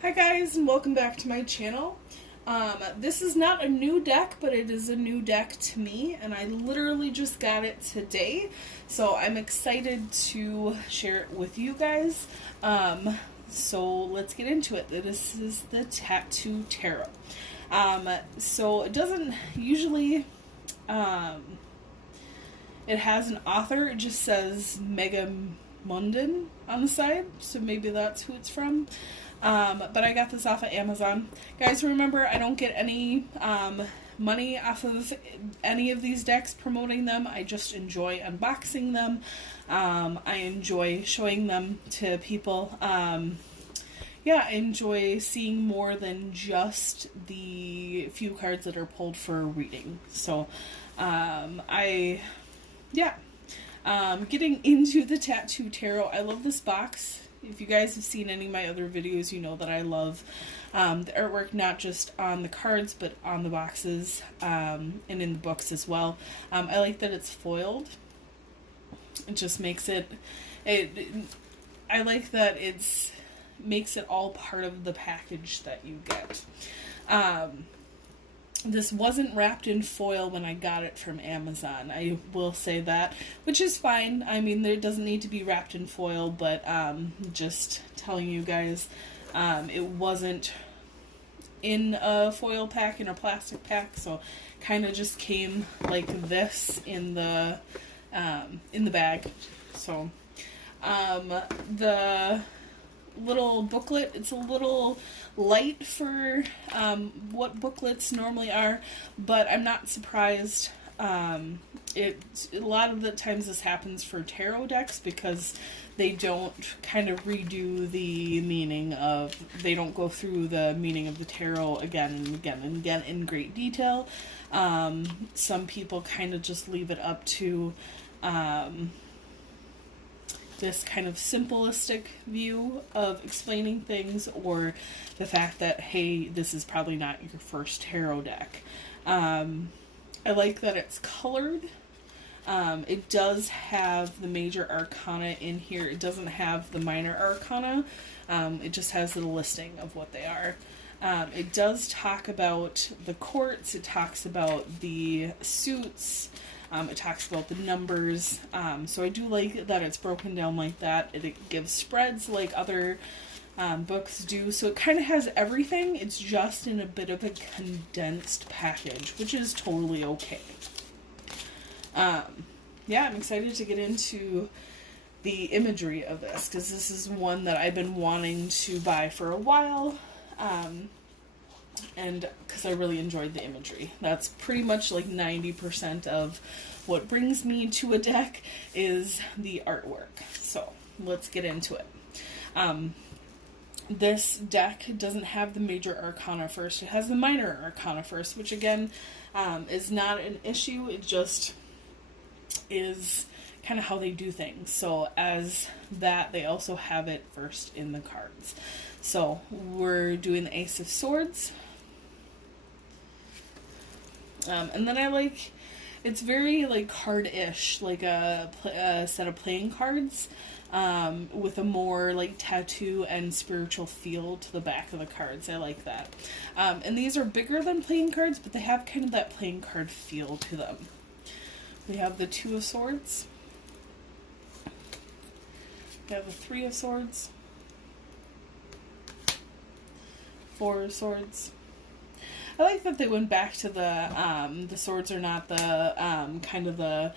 Hi guys, and welcome back to my channel. This is not a new deck, but it is a new deck to me, and I literally just got it today, so I'm excited to share it with you guys. So let's get into it. This is the Tattoo Tarot. So it doesn't usually, it has an author. It just says Megan Munden on the side, so maybe that's who it's from. But I got this off of Amazon. Guys, remember, I don't get any money off of any of these decks promoting them. I just enjoy unboxing them. I enjoy showing them to people. Yeah, I enjoy seeing more than just the few cards that are pulled for reading. So, getting into the Tattoo Tarot. I love this box. If you guys have seen any of my other videos, you know that I love the artwork, not just on the cards, but on the boxes and in the books as well. I like that it's foiled. It just makes it I like that it's makes it all part of the package that you get. This wasn't wrapped in foil when I got it from Amazon. I will say that, which is fine. I mean, it doesn't need to be wrapped in foil, but just telling you guys, it wasn't in a foil pack, in a plastic pack, so kind of just came like this in the bag. So the little booklet, it's a little light for what booklets normally are, but I'm not surprised. A lot of the times this happens for tarot decks because they don't kind of redo the meaning of, they don't go through the meaning of the tarot again and again and again in great detail. Some people kind of just leave it up to this kind of simplistic view of explaining things, or the fact that, hey, this is probably not your first tarot deck. I like that it's colored. It does have the major arcana in here. It doesn't have the minor arcana. It just has the listing of what they are. It does talk about the courts. It talks about the suits. It talks about the numbers, so I do like that it's broken down like that. It gives spreads like other books do, so it kind of has everything. It's just in a bit of a condensed package, which is totally okay. Yeah, I'm excited to get into the imagery of this, because this is one that I've been wanting to buy for a while. And because I really enjoyed the imagery. That's pretty much like 90% of what brings me to a deck is the artwork. So let's get into it. This deck doesn't have the major arcana first. It has the minor arcana first, which again is not an issue. It just is kind of how they do things. So as that, they also have it first in the cards. So we're doing the Ace of Swords. And then I like, it's very like card-ish, like a set of playing cards, with a more like tattoo and spiritual feel to the back of the cards. I like that. And these are bigger than playing cards, but they have kind of that playing card feel to them. We have the Two of Swords. We have the Three of Swords. Four of Swords. I like that they went back to the swords are not the kind of the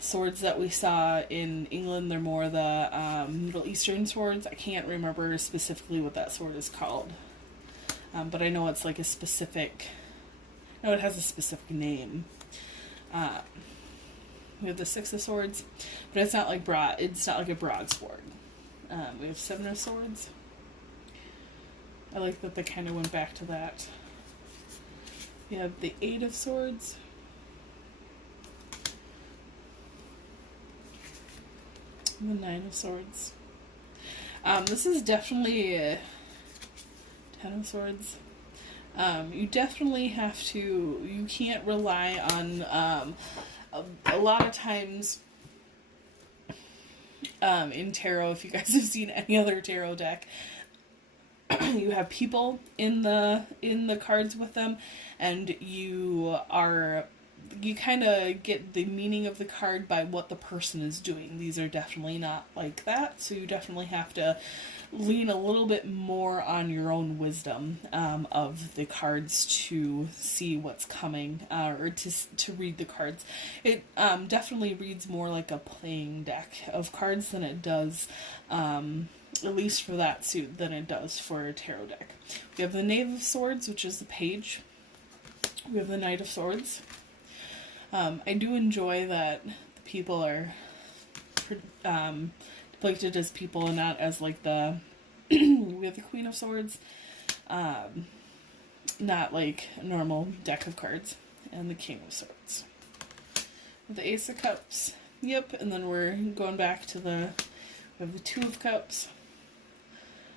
swords that we saw in England. They're more the Middle Eastern swords. I can't remember specifically what that sword is called, but I know it's like a specific. No, it has a specific name. We have the Six of Swords, but it's not like broad. It's not like a broadsword. We have Seven of Swords. I like that they kind of went back to that. We have the Eight of Swords. And the Nine of Swords. This is definitely a Ten of Swords. You definitely have to, you can't rely on, a lot of times in tarot, if you guys have seen any other tarot deck, you have people in the cards with them, and you kind of get the meaning of the card by what the person is doing. These are definitely not like that, so you definitely have to lean a little bit more on your own wisdom of the cards to see what's coming, or to read the cards. It definitely reads more like a playing deck of cards than it does, at least for that suit, than it does for a tarot deck. We have the Knave of Swords, which is the page. We have the Knight of Swords. I do enjoy that the people are depicted as people and not as like the we have the Queen of Swords, not like a normal deck of cards, and the King of Swords. The Ace of Cups, yep, and then we're going back to we have the Two of Cups.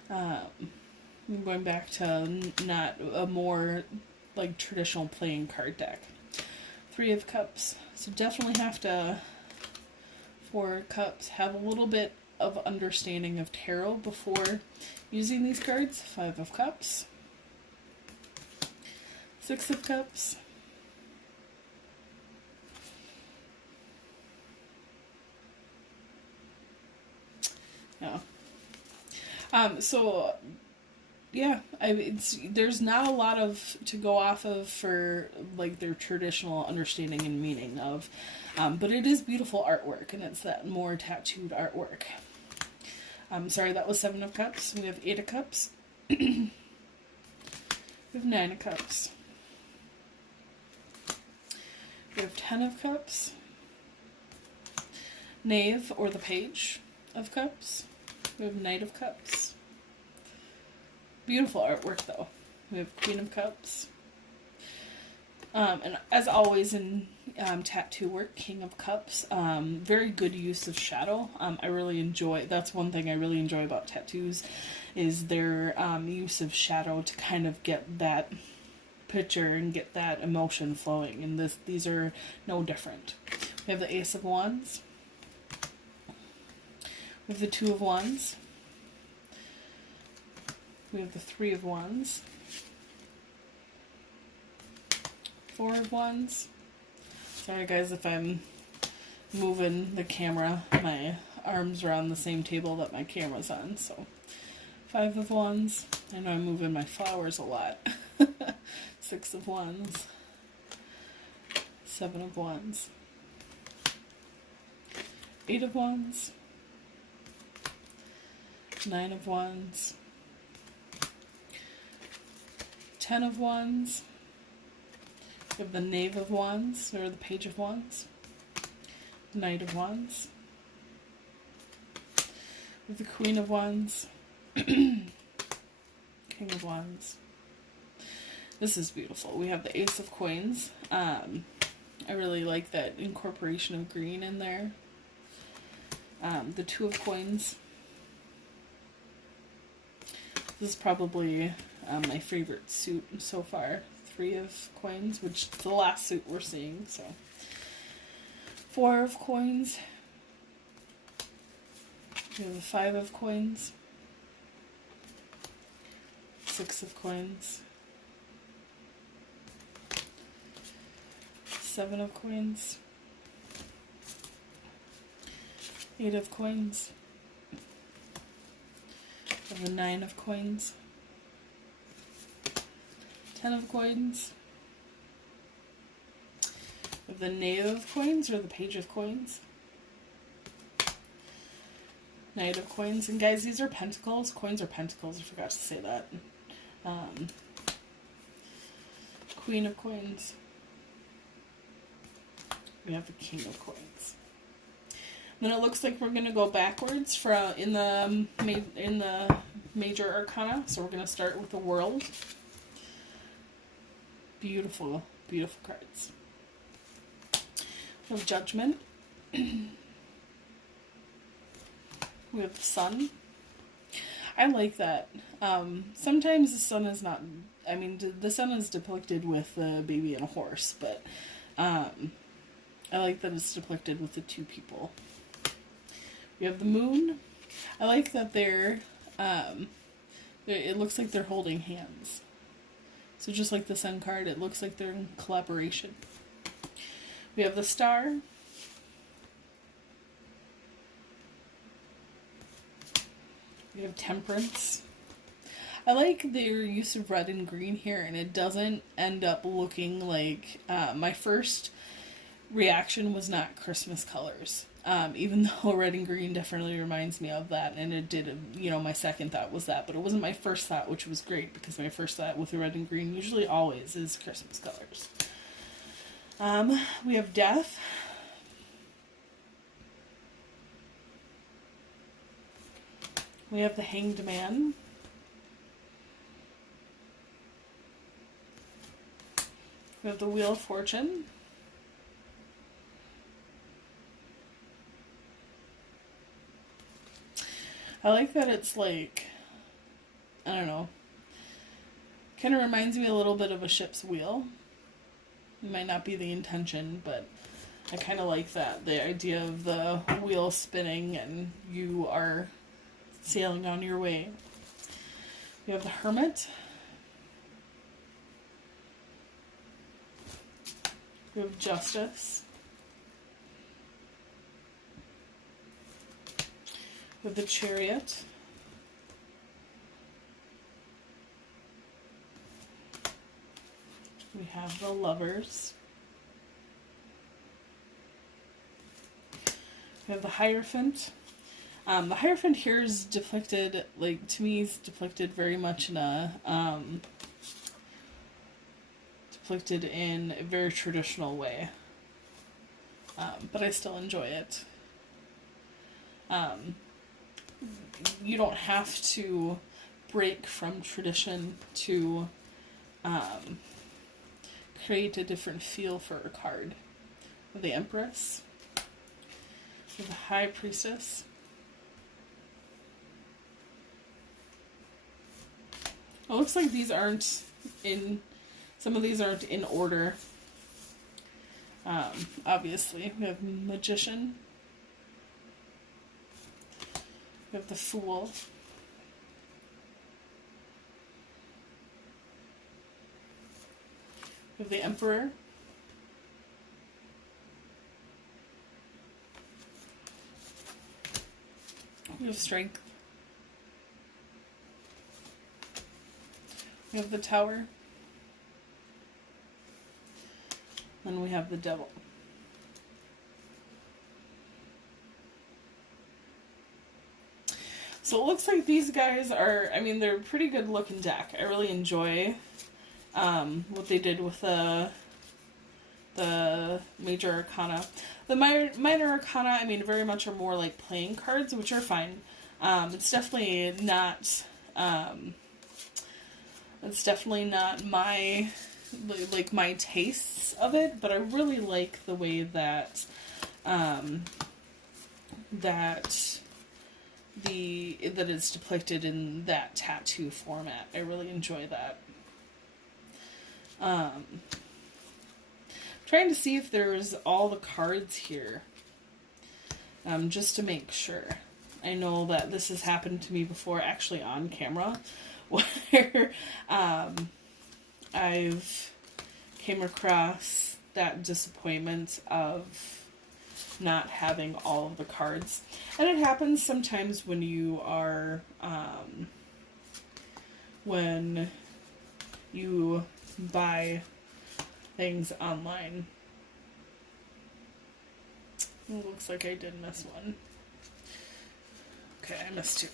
I'm going back to not a more like traditional playing card deck. Three of Cups, so definitely have to, for Cups, have a little bit of understanding of tarot before using these cards. Five of Cups. Six of Cups. Yeah. So yeah, there's not a lot of to go off of for like their traditional understanding and meaning of, but it is beautiful artwork, and it's that more tattooed artwork. Sorry, that was Seven of Cups. We have Eight of Cups. We have Nine of Cups. We have Ten of Cups. Knave, or the Page of Cups. We have Knight of Cups. Beautiful artwork, though. We have Queen of Cups. And as always in tattoo work, King of Cups. Very good use of shadow. I really enjoy, that's one thing I really enjoy about tattoos, is their use of shadow to kind of get that picture and get that emotion flowing. And these are no different. We have the Ace of Wands. We have the Two of Wands. We have the Three of Wands. Four of Wands. Sorry guys if I'm moving the camera. My arms are on the same table that my camera's on. So Five of Wands. I know I'm moving my flowers a lot. Six of Wands. Seven of Wands. Eight of Wands. Nine of Wands. Ten of Wands. We have the Knave of Wands, or the Page of Wands. Knight of Wands. We have the Queen of Wands. King of Wands. This is beautiful. We have the Ace of Coins. I really like that incorporation of green in there. The Two of Coins. This is probably my favorite suit so far. Three of Coins, which is the last suit we're seeing. So, Four of Coins. We have the Five of Coins. Six of Coins. Seven of Coins. Eight of Coins. We have the Nine of Coins. Ten of Coins. We have the Knave of Coins, or the Page of Coins. Knight of Coins. And guys, these are pentacles. Coins are pentacles. I forgot to say that. Queen of Coins. We have the King of Coins. Then it looks like we're going to go backwards in the major arcana. So we're going to start with the World. Beautiful, beautiful cards. We have Judgment. We have the Sun. I like that. Sometimes the Sun is not... I mean, the Sun is depicted with a baby and a horse, but I like that it's depicted with the two people. We have the Moon. I like that they're It looks like they're holding hands. So just like the Sun card, it looks like they're in collaboration. We have the Star. We have Temperance. I like their use of red and green here, and it doesn't end up looking like... my first reaction was not Christmas colors. Even though red and green definitely reminds me of that, and it did, my second thought was that, but it wasn't my first thought, which was great, because my first thought with the red and green usually always is Christmas colors. We have Death. We have the Hanged Man. We have the Wheel of Fortune. I like that it's like, I don't know, kind of reminds me a little bit of a ship's wheel. It might not be the intention, but I kind of like that. The idea of the wheel spinning and you are sailing on your way. We have the Hermit. We have Justice. We have the Chariot. We have the Lovers. We have the Hierophant. The Hierophant here is depicted, like, to me, is depicted very much in a, depicted in a very traditional way. But I still enjoy it. You don't have to break from tradition to create a different feel for a card. The Empress. The High Priestess. It looks like these aren't in, some of these aren't in order. Obviously, we have Magician. We have the Fool. We have the Emperor. We have Strength. We have the Tower. And we have the Devil. So it looks like these guys are, I mean, they're a pretty good looking deck. I really enjoy what they did with the Major Arcana. The Minor Arcana, I mean, very much are more like playing cards, which are fine. It's definitely not my, like, my tastes of it, but I really like the way that that it's depicted in that tattoo format. I really enjoy that. Trying to see if there's all the cards here, just to make sure. I know that this has happened to me before, actually on camera, where I've came across that disappointment of not having all of the cards. And it happens sometimes when you are, when you buy things online. It looks like I did miss one. Okay, I missed two.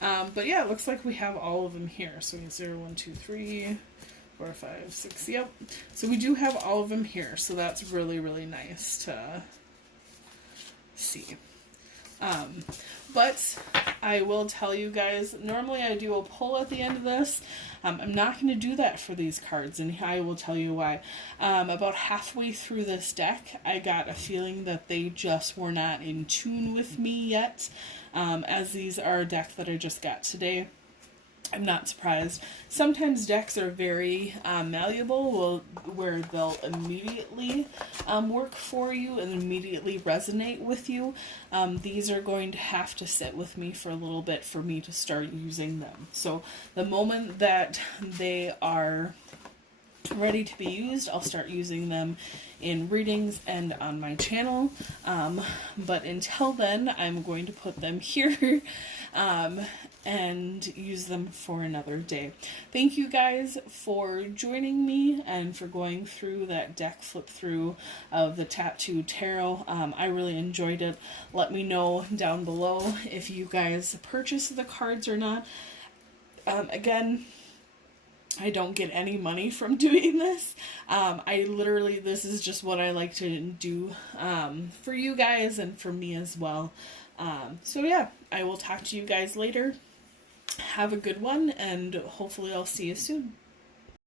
But yeah, it looks like we have all of them here. So we have 0, 1, 2, 3, 4, 5, 6. Yep. So we do have all of them here. So that's really, really nice to see. But I will tell you guys, normally I do a pull at the end of this. I'm not going to do that for these cards, and I will tell you why. About halfway through this deck, I got a feeling that they just were not in tune with me yet, as these are a deck that I just got today. I'm not surprised. Sometimes decks are very malleable, where they'll immediately work for you and immediately resonate with you. These are going to have to sit with me for a little bit for me to start using them. So the moment that they are ready to be used, I'll start using them in readings and on my channel. But until then, I'm going to put them here and use them for another day. Thank you guys for joining me and for going through that deck flip through of the Tattoo Tarot. I really enjoyed it. Let me know down below if you guys purchased the cards or not. Again, I don't get any money from doing this. This is just what I like to do for you guys and for me as well. So yeah, I will talk to you guys later. Have a good one, and hopefully I'll see you soon.